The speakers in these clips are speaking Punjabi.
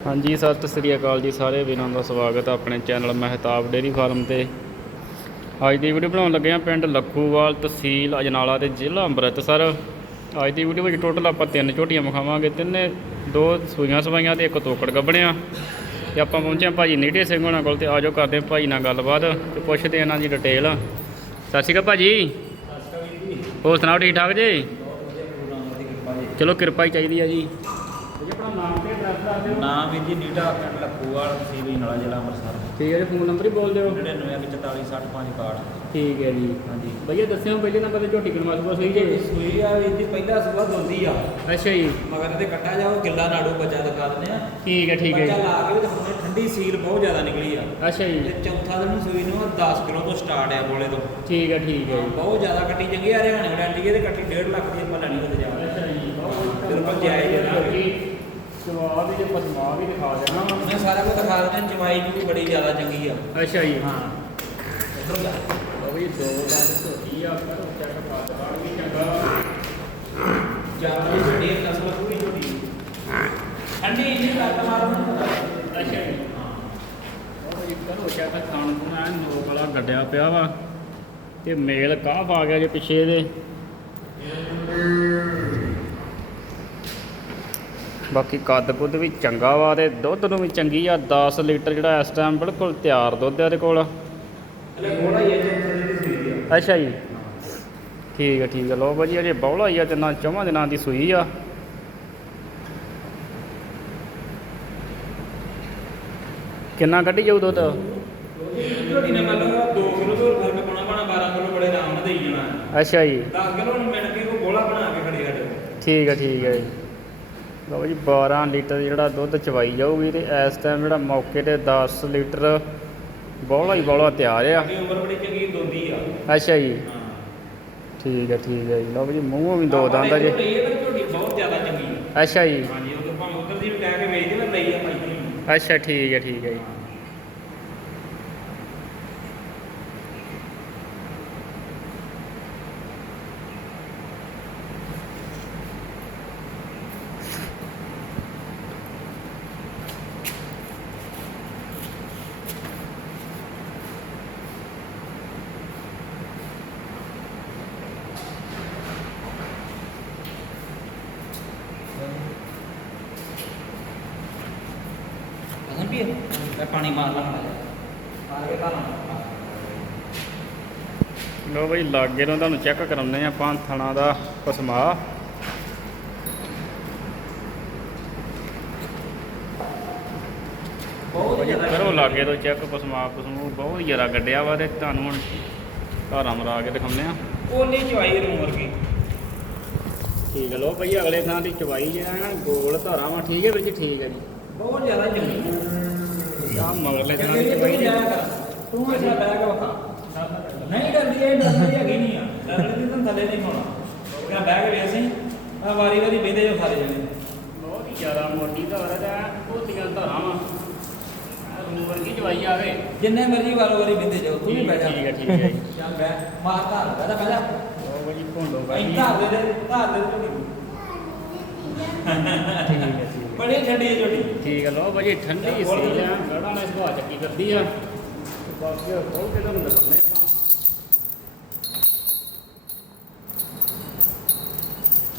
ਹਾਂਜੀ, ਸਤਿ ਸ੍ਰੀ ਅਕਾਲ ਜੀ ਸਾਰੇ ਵੀਰਾਂ ਦਾ ਸਵਾਗਤ ਹੈ ਆਪਣੇ ਚੈਨਲ ਮਹਿਤਾਬ ਡੇਰੀ ਫਾਰਮ ਤੇ। ਅੱਜ ਦੀ ਵੀਡੀਓ ਬਣਾਉਣ ਲੱਗੇ ਹਾਂ ਪਿੰਡ ਲੱਖੂਵਾਲ ਤਹਿਸੀਲ ਅਜਨਾਲਾ ਤੇ ਜ਼ਿਲ੍ਹਾ ਅੰਮ੍ਰਿਤਸਰ। ਅੱਜ ਦੀ ਵੀਡੀਓ ਵਿੱਚ ਟੋਟਲ ਆਪਾਂ ਤਿੰਨ ਝੋਟੀਆਂ ਵਿਖਾਵਾਂਗੇ, ਤਿੰਨੇ ਦੋ ਸੂਈਆਂ ਸਵਾਈਆਂ ਤੇ ਇੱਕ ਤੋਕੜ ਗੱਬਣਿਆ ਤੇ ਆਪਾਂ ਪਹੁੰਚੇ ਹਾਂ ਭਾਜੀ ਨੀਟੇ ਸਿੰਘ ਹੋਣਾ ਕੋਲ ਤੇ ਆਜੋ ਕਰਦੇ ਹਾਂ ਭਾਜੀ ਨਾਲ ਗੱਲਬਾਤ ਤੇ ਪੁੱਛਦੇ ਹਾਂ ਇਹਨਾਂ ਦੀ ਡਿਟੇਲ ਸਤਿ ਸ਼੍ਰੀ ਅਕਾਲ ਭਾਜੀ। ਹੋਰ ਸੁਣਾਓ, ਠੀਕ ਠਾਕ ਜੀ? ਚਲੋ ਕਿਰਪਾ ਹੀ ਚਾਹੀਦੀ ਆ ਜੀ। ਆਪਣਾ ਨਾਮ ਤੇ ਨਾਮ ਵੀਰ ਜੀ ਨੀਟਾ ਪਿੰਡ ਲੱਖੂਵਾਲ ਸੀਰੀ ਨਾਲਾ ਜ਼ਿਲ੍ਹਾ ਅੰਮ੍ਰਿਤਸਰ। ਠੀਕ ਹੈ ਜੀ ਫੋਨ ਨੰਬਰ ਹੀ ਬੋਲ ਦਿਓ। 994465 ਠੀਕ ਹੈ ਜੀ ਹਾਂਜੀ। ਭਈਆ ਦੱਸਿਓ ਪਹਿਲੇ ਨੰਬਰ ਤੇ ਝੋਟੀ ਕਿਨਵਾ ਸੁਬਾ ਸਹੀ ਜੇ? ਸੂਈ ਆ ਵੀਰ ਜੀ ਪਹਿਲਾ ਸੂਆ ਦੋਂਦੀ ਆ। ਅੱਛਾ ਜੀ। ਮਗਰ ਤੇ ਕੱਟਾ ਜਾਓ ਗਿੱਲਾ ਨਾੜੂ ਬੱਚਾ ਦਿਖਾ ਦਿੰਦੇ ਆ। ਠੀਕ ਹੈ ਠੀਕ ਹੈ ਬੱਚਾ ਲਾ ਕੇ ਵੀ ਦਿਖਾਉਂਦੇ ਠੰਡੀ ਸੀਲ ਬਹੁਤ ਜ਼ਿਆਦਾ ਨਿਕਲੀ ਆ। ਅੱਛਾ ਜੀ। ਤੇ ਚੌਥਾ ਦਿਨ ਸੂਈ ਨੂੰ 10 ਕਿਲੋ ਤੋਂ ਸਟਾਰਟ ਆ ਬੋਲੇ ਤੋਂ। ਠੀਕ ਹੈ ਠੀਕ ਹੈ ਬਹੁਤ ਜ਼ਿਆਦਾ ਕੱਟੀ ਚੰਗੀ ਆ ਹਰਿਆਣੇ ਗਰੰਟੀ ਇਹਦੇ ਕੱਟੀ 1.5 ਲੱਖ ਦੀ ਆਪਾਂ ਲੈਣੀ ਹੁੰਦੀ ਜਾ ਅੱਛਾ ਜੀ। ਬਿਲਕੁਲ ਜਾਇਜ਼ ਹੈ। ਸਵਾਦ ਜੇ ਪਸਮਾ ਵੀ ਦਿਖਾ ਦੇਣਾ। ਵਾ। ਮੈਂ ਸਾਰਾ ਕੁਝ ਦਿਖਾ ਦਿੰਦਾ ਚਵਾਈ ਵੀ ਬੜੀ ਜ਼ਿਆਦਾ ਚੰਗੀ ਆ। ਅੱਛਾ ਜੀ। ਹਾਂ। ਇੱਧਰ ਜਾ। ਉਹ ਵੀ ਦੋ ਲੱਖ ਝੋਟੀ ਆ ਪਰ ਚੈੱਕ ਕਰ ਬਾੜ ਵੀ ਚੰਗਾ। ਜਾਪਦੀ ਛੱਡੀ ਨਸਲ ਪੂਰੀ ਛੋਟੀ ਠੰਡੀ ਇੰਨੀ ਲੱਤ ਮਾਰਨ ਨੂੰ ਪਤਾ। ਅੱਛਾ ਜੀ। ਉਹ ਇੱਕ ਕਰੋ ਚੈੱਕ ਖਾਣ ਨੂੰ ਐ ਨੋਕ ਵਾਲਾ ਗੱਡਿਆ ਪਿਆ ਵਾ। ਤੇ ਮੇਲ ਕਾਫ ਆ ਗਿਆ ਜੇ ਪਿੱਛੇ ਇਹਦੇ। ਬਾਕੀ ਕੱਦ ਕੁੱਦ ਵੀ ਚੰਗਾ ਵਾ ਤੇ ਦੁੱਧ ਨੂੰ ਵੀ ਚੰਗੀ ਆ 10 ਲੀਟਰ ਜਿਹੜਾ ਇਸ ਟਾਈਮ ਬਿਲਕੁਲ ਤਿਆਰ ਦੁੱਧ ਆ ਇਹਦੇ ਕੋਲ। ਅੱਛਾ ਜੀ। ਠੀਕ ਹੈ ਠੀਕ ਹੈ ਲੋ ਭਾਜੀ ਅਜੇ ਬੌਲਾ ਹੀ ਆ ਤਿੰਨਾਂ ਚੌਵਾਂ ਦਿਨਾਂ ਦੀ ਸੂਈ ਆ। ਕਿੰਨਾ ਕੱਢੀ ਜਾਊ ਦੁੱਧ? ਝੋਟੀ ਨੇ ਮੰਨ ਲਓ 2 ਕਿਲੋ ਤੋਂ ਫ਼ਰਕ ਪਾਉਣਾ ਪਾਣਾ 12 ਕਿਲੋ ਬੜੇ ਆਰਾਮ ਨਾਲ ਦੇਈ ਜਾਣਾ ਅੱਛਾ ਜੀ। 10 ਕਿਲੋ ਨੂੰ ਮਿਣ ਕੇ ਉਹ ਗੋਲਾ ਬਣਾ ਕੇ ਖੜੀ ਸਾਡੇ ਕੋਲ। ਠੀਕ ਹੈ ਠੀਕ ਹੈ ਜੀ। ਲਓ ਜੀ 12 ਲੀਟਰ ਜਿਹੜਾ ਦੁੱਧ ਚਵਾਈ ਜਾਊਗੀ ਤੇ ਇਸ ਟਾਈਮ ਜਿਹੜਾ ਮੌਕੇ ਤੇ 10 ਲੀਟਰ ਬੌਲਾ ਹੀ ਬੌਲਾ ਤਿਆਰ ਆ। ਸਾਡੀ ਉਮਰ ਬੜੀ ਚੰਗੀ ਦੋਂਦੀ ਆ। ਅੱਛਾ ਜੀ। ਹਾਂ। ਠੀਕ ਹੈ ਠੀਕ ਹੈ ਜੀ। ਲਓ ਜੀ ਮੂੰਹੋਂ ਵੀ ਦੋ ਦੰਦ ਆ ਜੀ। ਝੋਟੀ ਬਹੁਤ ਜ਼ਿਆਦਾ ਚੰਗੀ ਅੱਛਾ ਜੀ। ਹਾਂਜੀ ਉਹ ਭਾਵੇਂ ਉਧਰ ਦੀ ਵੀ ਕਹਿ ਕੇ ਵੇਚਦੇ ਪਰ ਲਈ ਆ ਭਾਈ। ਅੱਛਾ ਠੀਕ ਹੈ ਠੀਕ ਹੈ ਜੀ ਅਸਾਂ ਵੀ ਮੈਂ ਪਾਣੀ ਮਾਰ ਲਾਂ ਮਾਰ ਕੇ ਤਾਂ ਲੋ ਬਈ ਲਾਗੇ ਨੂੰ ਤੁਹਾਨੂੰ ਚੈੱਕ ਕਰਾਉਂਦੇ ਆ ਆਪਾਂ ਥਣਾ ਦਾ ਪਸਮਾ। ਬਹੁਤ ਜ਼ਿਆਦਾ ਕਰੋ ਲਾਗੇ ਤੋਂ ਚੈੱਕ ਪਸਮਾ ਪਸਮੂ ਬਹੁਤ ਜ਼ਿਆਦਾ ਗੱਡਿਆ ਵਾ ਤੇ ਤੁਹਾਨੂੰ ਹੁਣ ਧਾਰਾਂ ਮਰਾ ਕੇ ਦਿਖਾਉਂਦੇ ਆ ਉਹਨੇ ਚਵਾਈ ਰੂ ਵਰਗੀ ਠੀਕ ਹੈ ਲੋ ਬਈ ਅਗਲੇ ਥਾਂ ਦੀ ਚਵਾਈ ਜਿਹੜਾ ਹੈ ਨਾ ਗੋਲ ਧਾਰਾਂ ਵਾ ਠੀਕ ਹੈ ਜੀ ਠੀਕ ਹੈ ਜੀ। ਬਹੁਤ ਜ਼ਿਆਦਾ ਚੰਗੀ। ਆ ਮਗਰਲੇ ਥਾਂ ਦੀ ਚਵਾਈ ਜੀ ਤੂੰ ਐਸਾ ਬੈਗ ਵਖਾ ਨਹੀਂ ਡਰਦੀ ਇਹ ਡਰਦੀ ਹੈਗੀ ਨਹੀਂ ਆ ਡਰਦੀ ਤਾਂ ਥੱਲੇ ਨਹੀਂ ਹੋਣਾ ਕਿਹਾ ਬੈਗ ਵੇ ਅਸੀਂ ਆ ਵਾਰੀ ਵਾਰੀ ਬਹਿੰਦੇ ਜੋ ਸਾਰੇ ਜਣੇ ਬਹੁਤ ਜ਼ਿਆਦਾ ਮੋਟੀ ਧਾਰ ਹੈ ਤੇ ਬਹੁਤੀਆਂ ਧਾਰਾਂ ਵਾ ਰੂ ਵਰਗੀ ਚਵਾਈ ਆਵੇ ਜਿੰਨੇ ਮਰਜ਼ੀ ਵਾਰੋ ਵਾਰੀ ਬਹਿੰਦੇ ਜਾਓ ਤੂੰ ਵੀ ਬਹਿ ਜਾ। ਠੀਕ ਹੈ ਠੀਕ ਹੈ ਚੱਲ ਬੈ ਮਾਰ ਧਾਰ ਬਹਿ ਜਾ ਬਹਿ ਜਾ ਲੋ ਬਈ ਭੋਂਡੋ ਬਾਈ ਧਾਰ ਦੇ ਦੇ ਧਾਰ ਦੇ ਦੇ ਠੀਕ ਹੈ ਠੀਕ ਹੈ। ਬੜੀ ਠੰਡੀ ਜੋੜੀ ਠੀਕ ਹੈ ਲੋ ਭਾਜੀ ਠੰਡੀ ਸੀ ਆ। ਗੜਾ ਨੇ ਸੁਭਾਅ ਚੱਕੀ ਕਰਦੀ ਆ। ਬਾਕੀ ਹੋਰ ਖੋਲ ਕੇ ਤੁਹਾਨੂੰ ਆਪਾਂ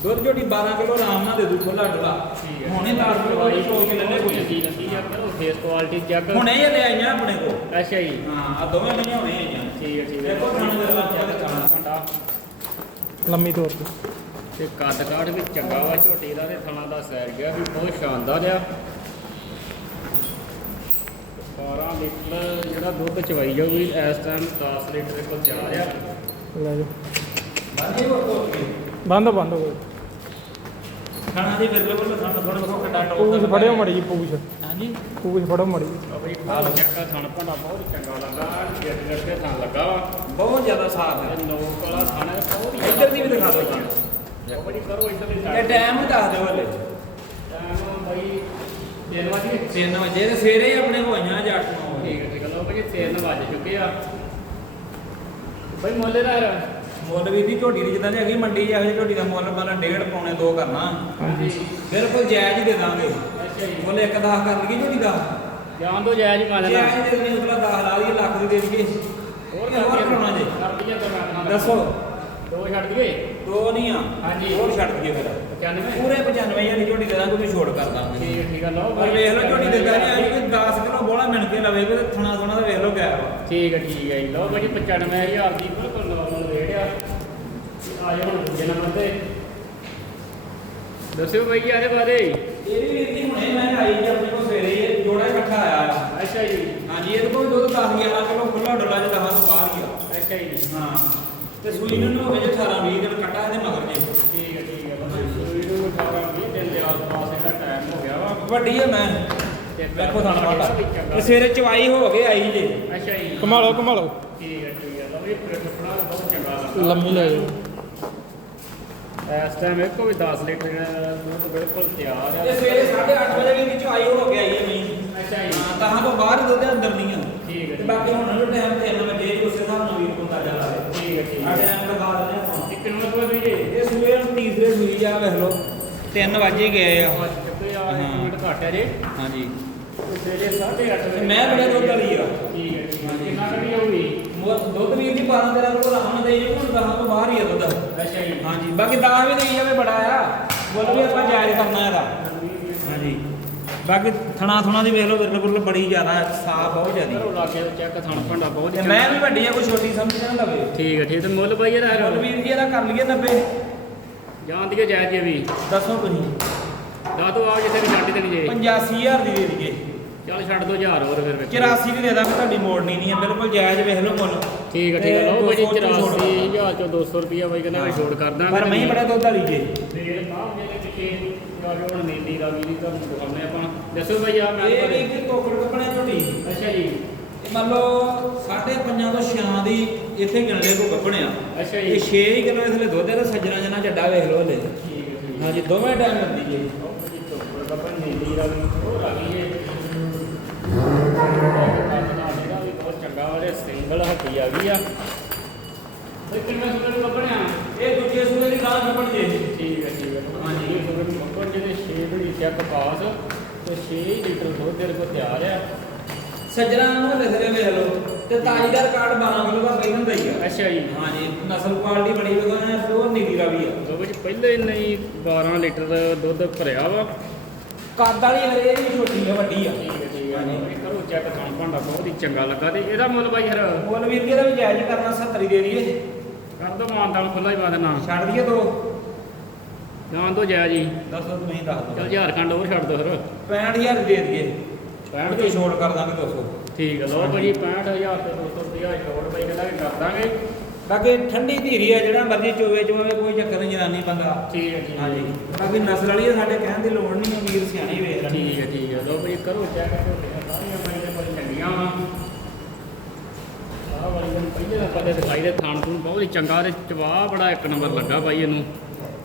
ਦੁੱਧ ਜੋੜੀ 12 ਕਿਲੋ ਆਰਾਮ ਨਾਲ ਦੇ ਦੂ ਖੁੱਲਾ ਡੁੱਲਾ ਠੀਕ ਹੈ ਹੁਣੇ ਤਾਰ ਕਿਲੋ ਦਵਾਈ ਚੋ ਕੇ ਲੈਣੇ ਕੋਈ। ਕੋਈ ਚੀਜ਼ ਨਹੀਂ ਆ ਕਰੋ ਫੇਸ ਕੁਆਲਿਟੀ ਚੈੱਕ ਹੁਣੇ ਇਹ ਲੈ ਆਈਆਂ ਆਪਣੇ ਕੋ ਅੱਛਾ ਜੀ। ਹਾਂ ਆ ਦੋਵੇਂ ਲਈਆਂ ਹੁਣੇ ਆਈਆਂ। ਠੀਕ ਹੈ ਠੀਕ ਹੈ ਦੇਖੋ ਖਾਣੇ ਦੇ ਲੱਗ ਲੰਮੀ ਤੌਰ ਤੇ। ਤੇ ਕੱਦ ਕਾਠ ਵੀ ਚੰਗਾ ਵਾ ਝੋਟੀ ਦਾ ਤੇ ਥਣਾ ਦਾ ਸੈਰ ਗਿਆ ਵੀ ਬਹੁਤ ਸ਼ਾਨਦਾਰ ਆ। 12 ਲੀਟਰ ਜਿਹੜਾ ਦੁੱਧ ਚਵਾਈ ਜਾਊਗੀ ਇਸ ਟਾਈਮ 10 ਲੀਟਰ ਦੇ ਕੋਲ ਤਿਆਰ ਆ। ਲੈ ਜਾ ਬਾਜੀ ਉਹ ਕੋ ਬੰਦ ਬੰਦ ਹੋ ਖਾਣਾ ਦੀ ਫਿਰ ਲੋਕ ਸਾਨੂੰ ਥੋੜਾ ਥੋੜਾ ਕਟਾ ਪੂਛ ਫੜਿਓ ਮੜੀ ਜੀ ਪੂਛ। ਹਾਂਜੀ? ਪੂਛ ਫੜੋ ਮੜੀ ਆ ਬਈ ਖਾਲ ਚੱਕਾ ਥਣ ਭਾਂਡਾ ਬਹੁਤ ਚੰਗਾ ਲੱਗਾ ਗੱਡ ਗੱਡ ਕੇ ਥਣ ਲੱਗਾ ਵਾ। ਬਹੁਤ ਜ਼ਿਆਦਾ ਸਾਫ਼ ਹੈ। ਨੋਕ ਵਾਲਾ ਥਣ ਬਹੁਤ ਇੱਧਰ ਦੀ ਵੀ ਦਿਖਾ ਦੀ ਇਹ ਟਾਈਮ ਦੱਸ ਦਿਓ ਹਲੇ। ਟਾਈਮ ਬਈ 3 ਵਜੇ 3 ਵਜੇ ਤੇ ਸਵੇਰੇ ਹੀ ਆਪਣੇ ਹੋਈਆਂ ਜਾਂ 8 9 ਵਜੇ ਠੀਕ ਲਓ ਬਈ 3 ਵਜ ਚੁੱਕੇ ਆ। ਬਈ ਮੁੱਲੇ ਦਾ ਮੁੱਲ ਵੀ ਦੀ ਝੋਟੀ ਦੀ ਜਿੱਦਾਂ ਦੀ ਹੈਗੀ ਮੰਡੀ ਇਹੋ ਜਿਹੀ ਝੋਟੀ ਦਾ ਮੁੱਲ ਪਹਿਲਾਂ ਡੇਢ ਪੌਣੇ 2 ਕਰਨਾ। ਹਾਂਜੀ। ਬਿਲਕੁਲ ਜਾਇਜ਼ ਹੀ ਦੇ ਦਾਂਗੇ। ਅੱਛਾ ਜੀ। ਬੋਲੇ ਇੱਕ 10 ਕਰ ਲਈਏ ਝੋਟੀ ਦਾ। ਜਾਨ ਦੋ ਜਾਇਜ਼ ਜੇ ਲੈਣਾ ਆਏ ਦੇ ਦਿਨ ਉਤਲਾ 10 ਲਾ ਲਈਏ ਲੱਖ ਦੀ ਦੇ ਦਈਏ। ਹੋਰ ਹੋਰ ਕਰ ਕਰਾਉਣਾ ਜੇ। ਤਾਂ ਦੱਸੋ। ਦੋ ਛੱਡ ਦਈਏ? ਦੋ ਨਹੀਂ ਆ। ਹਾਂਜੀ। ਹੋਰ ਛੱਡ ਦਈਏ ਫਿਰ। 95 ਪੂਰੇ 95000 ਦੀ ਝੋਟੀ ਦੇ ਦਾਂਗੇ ਕੋਈ ਛੋੜ ਕਰ ਦਾਂਗੇ ਠੀਕ ਹੈ ਠੀਕ ਹੈ ਲਓ ਪਰ ਵੇਖ ਲਓ ਝੋਟੀ ਦੇ ਦਾਂਗੇ ਆਈ ਕਿ 10 ਕਿਲੋ ਬੋਲਾ ਮਿਣ ਕੇ ਲਵੇ ਤੇ ਥਣਾ ਥਣਾ ਦਾ ਵੇਖ ਲਓ ਵਾ। ਠੀਕ ਹੈ ਠੀਕ ਹੈ ਜੀ। ਲਓ ਭਾਜੀ 95000 ਦੀ ਬਿਲਕੁਲ ਨਾਰਮਲ ਰੇਟ ਆ। ਤੇ ਆ ਜਾਓ ਹੁਣ ਦੂਜੇ ਨੰਬਰ ਤੇ। ਦੱਸਿਓ ਭਾਈ ਇਹਦੇ ਬਾਰੇ। ਇਹ ਵੀ ਵੀਰ ਜੀ ਹੁਣੇ ਮੈਂ ਆਈ ਜੀ ਆਪਣੇ ਕੋਲ ਸਵੇਰੇ ਹੀ ਜੋੜਾ ਇਕੱਠਾ ਆਇਆ ਆ। ਅੱਛਾ ਜੀ। ਹਾਂਜੀ ਇਹਦੇ ਕੋਲ ਦੁੱਧ 10 11 ਕਿਲੋ ਖੁੱਲਾ ਡੋਲਾ ਜਿਹੜਾ ਹੱਥ ਬਾਹਰ ਹੀ ਆ ਅੱਛਾ ਜੀ। ਹਾਂ। ਤੇ ਸੂਈ ਨੂੰ ਹੋ ਗਏ 18 20 ਦਿਨ ਕੱਟਾ ਇਹਦੇ ਮਗਰ ਜੇ। ਠੀਕ ਹੈ ਠੀਕ ਹੈ ਬਸ ਸੂਈ ਨੂੰ 18 20 ਦਿਨ ਦੇ ਆਸ-ਪਾਸ ਇਹਦਾ ਟਾਈਮ ਹੋ ਗਿਆ ਵਾ। ਵੱਡੀ ਹੈ ਮੈਂ। ਵੇਖੋ ਤੁਹਾਨੂੰ ਵੀ ਪਤਾ ਚੰਗਾ। ਤੇ ਸਵੇਰੇ ਚਵਾਈ ਹੋ ਗਏ ਆਈ ਜੇ। ਅੱਛਾ ਜੀ। ਕਮਾ ਲਓ ਕਮਾ ਲਓ ਠੀਕ ਹੈ ਠੀਕ ਹੈ। ਲਓ ਇਹ ਕੱਪੜਾ ਬਹੁਤ ਚੰਗਾ ਲੱਗਾ। ਲੰਮੀ ਲੈ ਜਾਓ। ਇਸ ਟਾਈਮ ਇੱਕੋ ਵੀ 10 ਲੀਟਰ ਦੁੱਧ ਬਿਲਕੁਲ ਤਿਆਰ ਹੈ ਤੇ ਸਵੇਰੇ 8:30 ਵਜੇ ਵੀ ਵਿੱਚ ਆਈ ਹੋ ਕੇ ਆਈ ਹੈ ਮੀਂਹ। ਅੱਛਾ ਜੀ। ਹਾਂ ਤਾਂ ਤੋਂ ਬਾਹਰ ਦੇ ਅੰਦਰ ਨਹੀਂ ਆ। ਠੀਕ ਹੈ ਤੇ ਜੀ। ਬਾਕੀ ਹੁਣ ਉਹ ਟਾਈਮ 3 ਵਜੇ ਉਸੇ ਹਿਸਾਬ ਨਾਲ ਵੀਰ ਕੋਲ ਤਾਜਾ ਲਾ ਦੇ ਠੀਕ ਹੈ ਠੀਕ ਹੈ। ਟਾਈਮ ਲਗਾ ਦਿੰਦੇ ਆਪਾਂ। ਇੱਕ ਨੰਬਰ ਤੋਂ ਵੀ ਜੀ ਇਹ ਸੂਏ ਨੂੰ ਤੀਸਰੇ ਸੂਈ ਆ ਵੇਖ ਲਓ। 3 ਵਜੇ ਗਏ ਆ। ਹਾਂ। ਮਿੰਟ ਘੱਟ ਹੈ ਜੀ। ਹਾਂਜੀ। ਸਵੇਰੇ 8:30 ਵਜੇ ਮੈਂ ਬੜੇ ਦੁੱਧ ਵਾਲੀ ਆ। ਠੀਕ ਹੈ ਠੀਕ ਹੈ। ਕਿੰਨਾ ਕਰੀ ਮੋ- ਦੁੱਧ ਵੀਰ ਦੀ 12 13 ਕਿਲੋ ਆਰਾਮ ਦੇ ਜੀ ਹੁਣ 10 ਤੋਂ ਬਾਹਰ ਹੀ ਆ ਦੁੱਧ। ਅੱਛਾ ਜੀ। ਹਾਂਜੀ। ਬਾਕੀ ਦਾ ਵੀ ਦੇਈ ਜਾਵੇ ਬੜਾ ਆ। ਮੁੱਲ ਵੀ ਆਪਾਂ ਜਾਇਜ਼ ਕਰਨਾ ਇਹਦਾ। ਹਾਂਜੀ। ਬਾਕੀ ਥਣਾ ਥੁਣਾ ਦੀ ਵੇਖ ਲਓ ਬਿਲਕੁਲ ਬੜੀ ਜ਼ਿਆਦਾ ਸਾਫ਼ ਬਹੁਤ ਜ਼ਿਆਦੀ ਕਰੋ ਲਾ ਕੇ ਚੈੱਕ ਥਣ ਭੰਡਾ ਬਹੁਤ ਤੇ ਮੈਂ ਵੀ ਵੱਡੀ ਆ ਕੋਈ ਛੋਟੀ ਸਮਝ ਨਾ ਲਵੇ ਠੀਕ ਹੈ ਠੀਕ ਤੇ ਮੁੱਲ ਬਾਈ ਇਹਦਾ ਮੁੱਲ ਵੀਰ ਜੀ ਇਹਦਾ ਕਰ ਲਈਏ 90 ਜਾਣ ਦੀ ਜਾਇਜ਼ ਜੇ ਵੀ? ਦੱਸੋ ਤੁਸੀਂ ਦਾ ਤੋਂ ਆਪ ਜਿੱਥੇ ਵੀ ਛੱਡ ਦੇਣੀ ਜੇ। 85000 ਦੀ ਦੇ ਦਈਏ। ਚੱਲ ਛੱਡ ਦੋ 1000 ਹੋਰ ਫਿਰ ਵੇਖੋ। 84 ਦੀ ਦੇ ਦਾਂਗੇ ਤੁਹਾਡੀ ਮੋੜਨੀ ਨਹੀਂ ਹੈ ਬਿਲਕੁਲ ਜਾਇਜ਼ ਵੇਖ ਲਓ ਮੁੱਲ ਠੀਕ ਹੈ ਠੀਕ ਹੈ ਲਓ ਬਾਈ ਤੇ 200 ਛੋੜ 84000 ਚੋਂ 200 ਰੁਪਿਆ ਬਾਈ ਕਹਿੰਦਾ ਵੀ ਛੋੜ ਕਰ ਦਾਂਗੇ। ਪਰ ਮੈਂ ਬੜਾ ਦੁੱਧ ਵਾਲੀ ਜੇ। ਫੇਰ ਬਾਹਰ ਜਿਹੜੇ ਪਿੱਛੇ ਜਾ ਕੇ ਹੁਣ ਨੀਲੀ ਦਾ ਵੀ ਤੁਹਾਨੂੰ ਦਿਖਾਉਂਦੇ ਆਪਾਂ। ਦੱਸੋ ਬਾਈ ਆ ਮੈਂ ਇਹ ਵੀ ਇੱਕ ਤੋਕੜ ਕੱਪੜੇ ਝੋਟੀ। ਅੱਛਾ ਜੀ। ਇਹ ਮੰਨ ਲਓ ਸਾਢੇ ਪੰਜਾਂ ਤੋਂ 6 ਦੀ ਇੱਥੇ ਗਿਣਲੇ ਕੋ ਕੱਪਣਿਆ ਅੱਛਾ ਇਹ ਜੀ 6 ਕਿਲੋ ਇਸਲੇ ਦੁੱਧ ਦਾ ਸੱਜਣਾ ਜਨਾ ਚੱਡਾ ਵੇਖ ਲਓ ਹਲੇ। ਹੈ ਹੈ। ਹਾਂਜੀ ਦੋਵੇਂ ਟਾਈਮ ਲੰਦੀ ਜੇ ਉਹ ਜੀ ਤੋਕੜ ਕੱਪੜ ਨੀਲੀ ਦਾ ਵੀ ਹੋਰ ਆ ਗਈ ਹੈ ਇਹਦਾ ਵੀ ਬਹੁਤ ਚੰਗਾ ਵਾਲੇ ਸਿੰਗਲ ਹੱਡੀ ਆ ਗਈ ਆ ਤੇ ਕਿੰਨਾ ਸੁਣਨ ਨੂੰ ਲੱਭਣਿਆ ਇਹ ਦੂਜੇ ਸੂਏ ਦੀ ਗਾਂ ਕੱਪਣ ਜੇ ਠੀਕ ਹੈ ਠੀਕ ਹੈ ਹਾਂਜੀ ਇਹ ਸੁਣਨ ਨੂੰ ਲੱਭਣ ਜਿਹਦੇ 6 ਦੀ ਚੈੱਕ ਪਾਸ ਤੇ 6 ਲੀਟਰ ਦੁੱਧ ਤੇਰੇ ਕੋਲ ਤਿਆਰ ਆ। ਸੱਜਣਾ ਨੂੰ ਲਿਖਦੇ ਵੇਖ ਲਓ। ਤੇ ਤਾਜੀ ਦਾ ਰਿਕਾਰਡ 12 ਕਿਲੋ ਦਾ ਪਹਿਲਾਂ ਦਾ ਹੀ ਆ। ਅੱਛਾ ਜੀ। ਹਾਂਜੀ ਨਸਲ ਕੁਆਲਿਟੀ ਬੜੀ ਹੈ ਉਹ ਨੀਲੀ ਰਾਵੀ ਆ। ਉਹ ਵਿੱਚ ਪਹਿਲੇ ਨਹੀਂ 12 ਲੀਟਰ ਦੁੱਧ ਭਰਿਆ ਵਾ। ਕੱਦ ਵਾਲੀ ਹਰੇ ਵੀ ਛੋਟੀ ਹੈ ਵੱਡੀ ਆ। ਠੀਕ ਹੈ ਠੀਕ ਹੈ ਹਾਂਜੀ। ਇਹ ਕਰੋ ਚੈੱਕ ਖਾਣ ਭਾਂਡਾ ਬਹੁਤ ਹੀ ਚੰਗਾ ਲੱਗਾ ਤੇ ਇਹਦਾ ਮੁੱਲ ਬਾਈ ਹਰ ਮੁੱਲ ਵੀਰ ਜੀ ਦਾ ਵੀ ਜਾਇਜ਼ ਹੀ ਕਰਨਾ 70 ਹੀ ਦੇ ਦਈਏ। ਕਰ ਦੋ ਮਾਨਤਾਨ ਖੁੱਲਾ ਹੀ ਪਾ ਦੇਣਾ ਛੱਡ ਦਈਏ ਦੋ। ਜਾਣ ਦੋ ਜਾਇਆ ਜੀ। ਦੱਸੋ ਤੁਸੀਂ ਦੱਸ ਦਿਓ। ਚਲ ਝਾਰਖੰਡ ਹੋਰ ਛੱਡ ਦੋ ਫਿਰ। 65000 ਦੇ ਦਈਏ। 65 ਤੇ ਛੋੜ ਕਰ ਦਾਂਗੇ 200 ਠੀਕ ਹੈ ਲਓ ਭਾਜੀ 65000 ਤੇ 200 ਰੁਪਇਆ ਛੋੜ ਬਾਈ ਕਹਿੰਦਾ ਕਿ ਕਰ ਦਾਂਗੇ। ਬਾਕੀ ਠੰਡੀ ਧੀਰੀ ਆ ਜਿਹੜਾ ਮਰਜ਼ੀ ਚੋਵੇ ਚੋਵੇ ਕੋਈ ਚੱਕਰ ਨਹੀਂ ਜਨਾਨੀ ਬੰਦਾ। ਠੀਕ ਹੈ ਠੀਕ ਹਾਂਜੀ। ਬਾਕੀ ਨਸਲ ਵਾਲੀ ਆ, ਸਾਡੇ ਕਹਿਣ ਦੀ ਲੋੜ ਨਹੀਂ ਵੀਰ ਸਿਆਣੀ ਵੇਖ ਲੈਣੀ। ਠੀਕ ਹੈ ਠੀਕ ਹੈ ਲਓ ਭਾਜੀ ਕਰੋ ਚੈੱਕ ਝੋਟੀਆਂ ਸਾਰੀਆਂ ਬਾਈ ਦੇ ਕੋਲ ਚੰਗੀਆਂ ਵਾ। ਆਹ ਵਾਲੀ ਨੂੰ ਪਹਿਲੇ ਤੇ ਦਿਖਾਈ ਦੇ ਥਾਣ ਨੂੰ ਬਹੁਤ ਹੀ ਚੰਗਾ ਤੇ ਚਵਾ ਬੜਾ ਇੱਕ ਨੰਬਰ ਲੱਗਾ ਬਾਈ ਇਹਨੂੰ।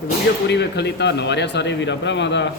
ਵੀਡੀਓ ਪੂਰੀ ਵੇਖਣ ਲਈ ਧੰਨਵਾਦ ਆ ਸਾਰੇ ਵੀਰਾਂ ਭਰਾਵਾਂ ਦਾ।